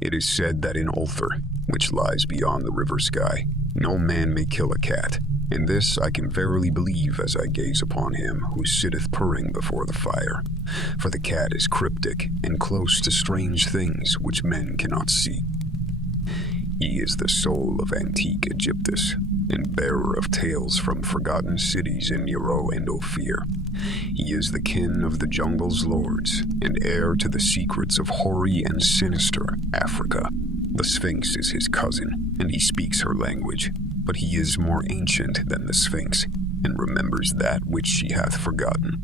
It is said that in Ulthar, which lies beyond the river sky, no man may kill a cat, and this I can verily believe as I gaze upon him who sitteth purring before the fire. For the cat is cryptic and close to strange things which men cannot see. He is the soul of antique Egyptus, and bearer of tales from forgotten cities in Nero and Ophir. He is the kin of the jungle's lords, and heir to the secrets of hoary and sinister Africa. The Sphinx is his cousin, and he speaks her language, but he is more ancient than the Sphinx, and remembers that which she hath forgotten.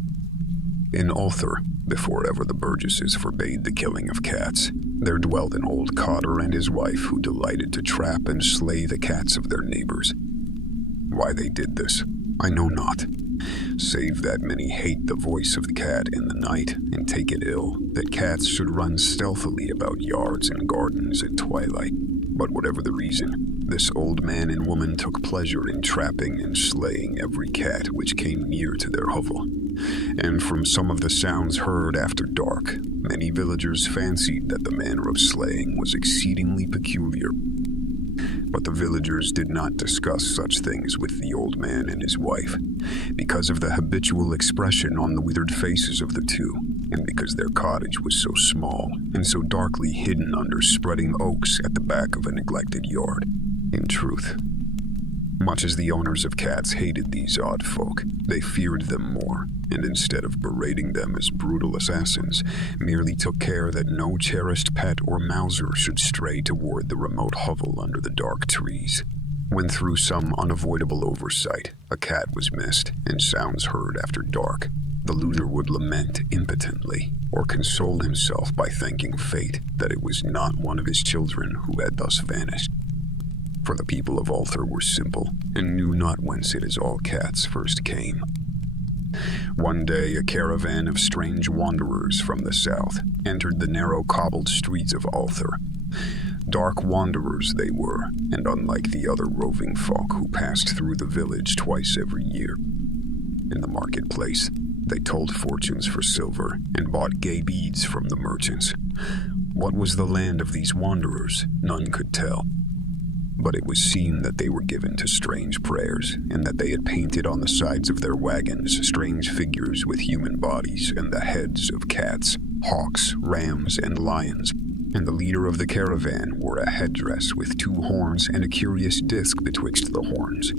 In Ulthar, before ever the burgesses forbade the killing of cats, there dwelt an old cotter and his wife who delighted to trap and slay the cats of their neighbors. Why they did this, I know not, save that many hate the voice of the cat in the night and take it ill that cats should run stealthily about yards and gardens at twilight. But whatever the reason, this old man and woman took pleasure in trapping and slaying every cat which came near to their hovel. And from some of the sounds heard after dark, many villagers fancied that the manner of slaying was exceedingly peculiar. But the villagers did not discuss such things with the old man and his wife, because of the habitual expression on the withered faces of the two, and because their cottage was so small and so darkly hidden under spreading oaks at the back of a neglected yard. In truth, much as the owners of cats hated these odd folk, they feared them more, and instead of berating them as brutal assassins, merely took care that no cherished pet or mouser should stray toward the remote hovel under the dark trees. When through some unavoidable oversight, a cat was missed and sounds heard after dark, the looter would lament impotently, or console himself by thanking fate that it was not one of his children who had thus vanished. For the people of Ulthar were simple, and knew not whence it is all cats first came. One day a caravan of strange wanderers from the south entered the narrow cobbled streets of Ulthar. Dark wanderers they were, and unlike the other roving folk who passed through the village twice every year. In the marketplace, they told fortunes for silver and bought gay beads from the merchants. What was the land of these wanderers, none could tell. But it was seen that they were given to strange prayers, and that they had painted on the sides of their wagons strange figures with human bodies and the heads of cats, hawks, rams, and lions. And the leader of the caravan wore a headdress with 2 horns and a curious disc betwixt the horns.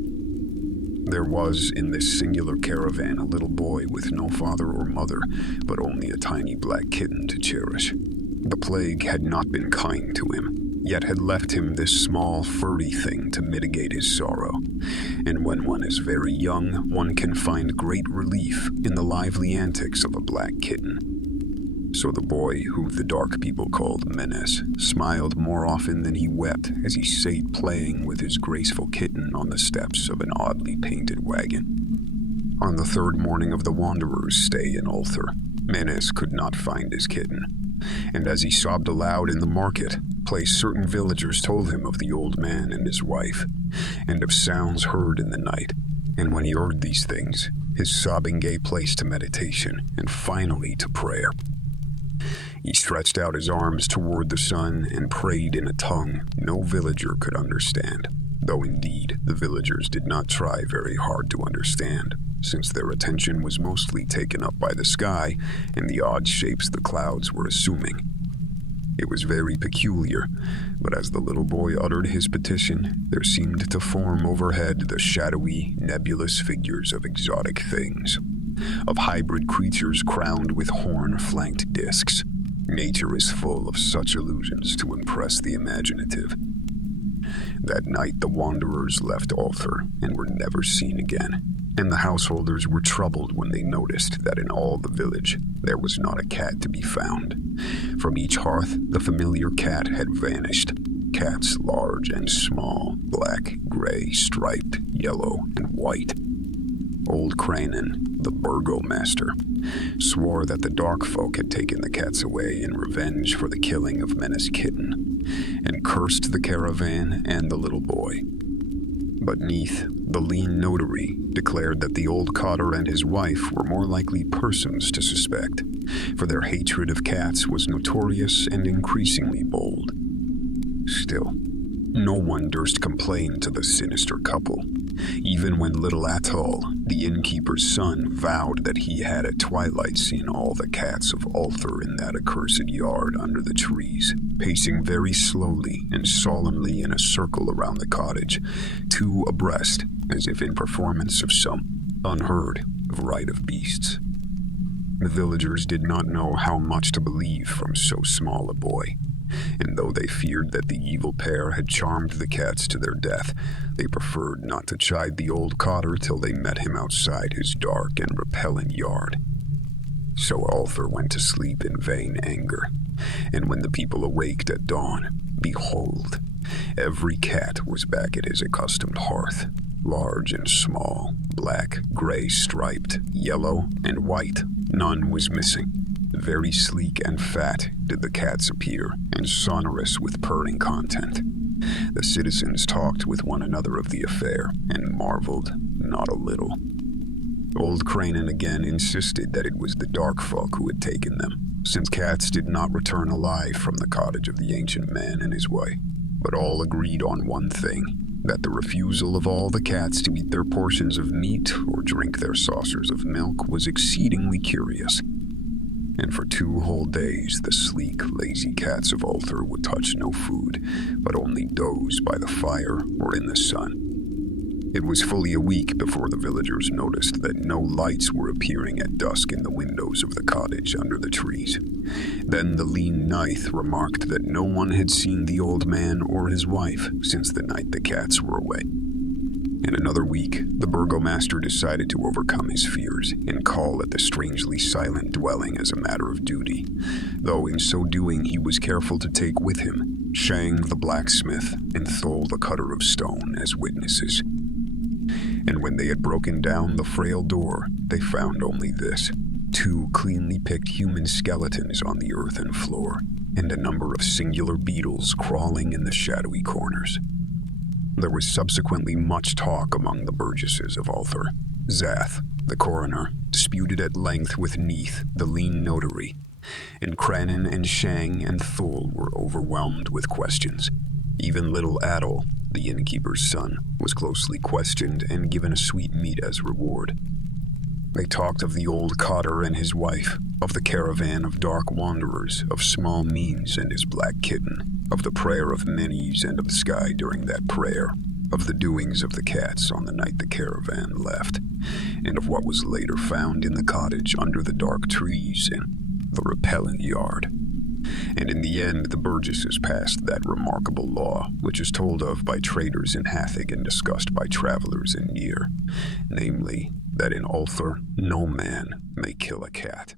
There was in this singular caravan a little boy with no father or mother, but only a tiny black kitten to cherish. The plague had not been kind to him, yet had left him this small, furry thing to mitigate his sorrow. And when one is very young, one can find great relief in the lively antics of a black kitten. So the boy, who the dark people called Menace, smiled more often than he wept as he sate playing with his graceful kitten on the steps of an oddly painted wagon. On the 3rd morning of the wanderer's stay in Ulthar, Menace could not find his kitten, and as he sobbed aloud in the market-place, certain villagers told him of the old man and his wife, and of sounds heard in the night. And when he heard these things, his sobbing gave place to meditation, and finally to prayer. He stretched out his arms toward the sun and prayed in a tongue no villager could understand, though indeed the villagers did not try very hard to understand, since their attention was mostly taken up by the sky and the odd shapes the clouds were assuming. It was very peculiar, but as the little boy uttered his petition, there seemed to form overhead the shadowy, nebulous figures of exotic things, of hybrid creatures crowned with horn-flanked discs. Nature is full of such illusions to impress the imaginative. That night the wanderers left Ulthar and were never seen again, and the householders were troubled when they noticed that in all the village there was not a cat to be found. From each hearth the familiar cat had vanished. Cats large and small, black, gray, striped, yellow, and white. Old Cranon, the burgomaster, swore that the dark folk had taken the cats away in revenge for the killing of Menace's kitten, and cursed the caravan and the little boy. But Neath, the lean notary, declared that the old cotter and his wife were more likely persons to suspect, for their hatred of cats was notorious and increasingly bold. Still, no one durst complain to the sinister couple, even when little Atoll, the innkeeper's son, vowed that he had at twilight seen all the cats of Ulthar in that accursed yard under the trees, pacing very slowly and solemnly in a circle around the cottage, two abreast, as if in performance of some unheard of rite of beasts. The villagers did not know how much to believe from so small a boy, and though they feared that the evil pair had charmed the cats to their death, they preferred not to chide the old cotter till they met him outside his dark and repellent yard. So Ulthar went to sleep in vain anger, and when the people awaked at dawn, behold, every cat was back at his accustomed hearth, large and small, black, gray, striped, yellow, and white. None was missing. Very sleek and fat did the cats appear, and sonorous with purring content. The citizens talked with one another of the affair, and marveled not a little. Old Cranen again insisted that it was the dark folk who had taken them, since cats did not return alive from the cottage of the ancient man and his wife. But all agreed on one thing, that the refusal of all the cats to eat their portions of meat or drink their saucers of milk was exceedingly curious. And for 2 whole days the sleek, lazy cats of Ulthar would touch no food, but only doze by the fire or in the sun. It was fully a week before the villagers noticed that no lights were appearing at dusk in the windows of the cottage under the trees. Then the lean Knight remarked that no one had seen the old man or his wife since the night the cats were away. In another week, the burgomaster decided to overcome his fears and call at the strangely silent dwelling as a matter of duty, though in so doing he was careful to take with him Shang the blacksmith and Thol the cutter of stone as witnesses. And when they had broken down the frail door, they found only this: 2 cleanly picked human skeletons on the earthen floor, and a number of singular beetles crawling in the shadowy corners. There was subsequently much talk among the burgesses of Ulthar. Zath, the coroner, disputed at length with Neith, the lean notary, and Cranen and Shang and Thol were overwhelmed with questions. Even little Adol, the innkeeper's son, was closely questioned and given a sweetmeat as reward. They talked of the old cotter and his wife, of the caravan of dark wanderers, of small means and his black kitten, of the prayer of Menes and of the sky during that prayer, of the doings of the cats on the night the caravan left, and of what was later found in the cottage under the dark trees in the repellent yard. And in the end, the burgesses passed that remarkable law, which is told of by traders in Hathig and discussed by travelers in Nir, namely, that in Ulthar no man may kill a cat.